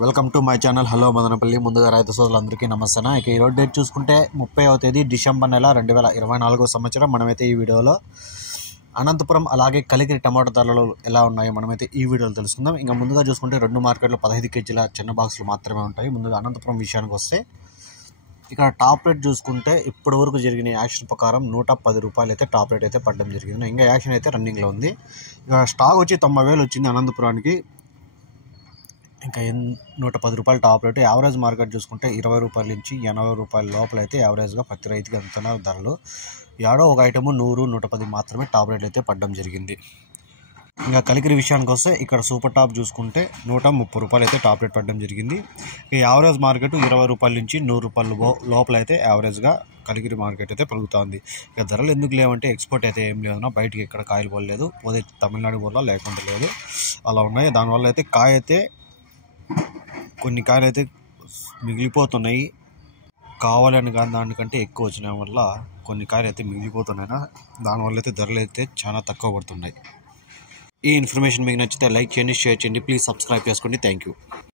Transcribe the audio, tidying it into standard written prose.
Welcome to my channel. Hello Madanapalle. ముందుగా రైతు సోదరులందరికీ నమస్తే. ఇక ఈరోజు డేట్ చూసుకుంటే 30వ తేదీ డిసెంబర్ నెల 2024 సంవత్సరం. మనమైతే ఈ వీడియోలో అనంతపురం అలాగే కలికిరి టమాటో ధరలు ఎలా ఉన్నాయో మనమైతే ఈ వీడియోలో తెలుసుకుందాం. ఇంకా ముందుగా చూసుకుంటే రెండు మార్కెట్లో 15 కేజీల చిన్న బాక్సులు మాత్రమే ఉంటాయి. ముందుగా అనంతపురం విషయానికి వస్తే ఇక్కడ టాప్ రేట్ చూసుకుంటే ఇప్పటి వరకు జరిగిన యాక్షన్ ప్రకారం 110 రూపాయలు అయితే టాప్ రేట్ అయితే పడడం జరిగింది. ఇంకా యాక్షన్ అయితే రన్నింగ్లో ఉంది. ఇక స్టాక్ వచ్చి 90,000 వచ్చింది అనంతపురానికి. ఇంకా 110 రూపాయలు టాప్ రేటు. యావరేజ్ మార్కెట్ చూసుకుంటే 20 రూపాయల నుంచి 80 రూపాయల లోపల అయితే యావరేజ్గా ప్రతి రైతుకి అందుతున్నారు ధరలు. ఏడో ఒక ఐటము 100, 110 మాత్రమే టాప్ రేట్లు అయితే పడడం జరిగింది. ఇంకా కలికిరి విషయానికి వస్తే ఇక్కడ సూపర్ టాప్ చూసుకుంటే 130 రూపాయలు అయితే టాప్ రేట్ పడడం జరిగింది. ఈ యావరేజ్ మార్కెట్ 20 రూపాయల నుంచి 100 రూపాయల లోపల అయితే యావరేజ్గా కలికిరి మార్కెట్ అయితే పలుకుతుంది. ఇక ధరలు ఎందుకు లేవంటే ఎక్స్పోర్ట్ అయితే ఏం లేదన్నా, బయటికి ఎక్కడ కాయలు పోలేదు. పోతే తమిళనాడు పోలా లేకుండా లేదు, అలా ఉన్నాయి. దానివల్ల అయితే కాయ అయితే కొన్ని కాయలు అయితే మిగిలిపోతున్నాయి. కావాలని కానీ దానికంటే ఎక్కువ వచ్చిన వల్ల కొన్ని కాయలు అయితే మిగిలిపోతున్నాయి. దానివల్ల అయితే ధరలు అయితే చాలా తక్కువ పడుతున్నాయి. ఈ ఇన్ఫర్మేషన్ మీకు నచ్చితే లైక్ చేయండి, షేర్ చేయండి, ప్లీజ్ సబ్స్క్రైబ్ చేసుకోండి. Thank you.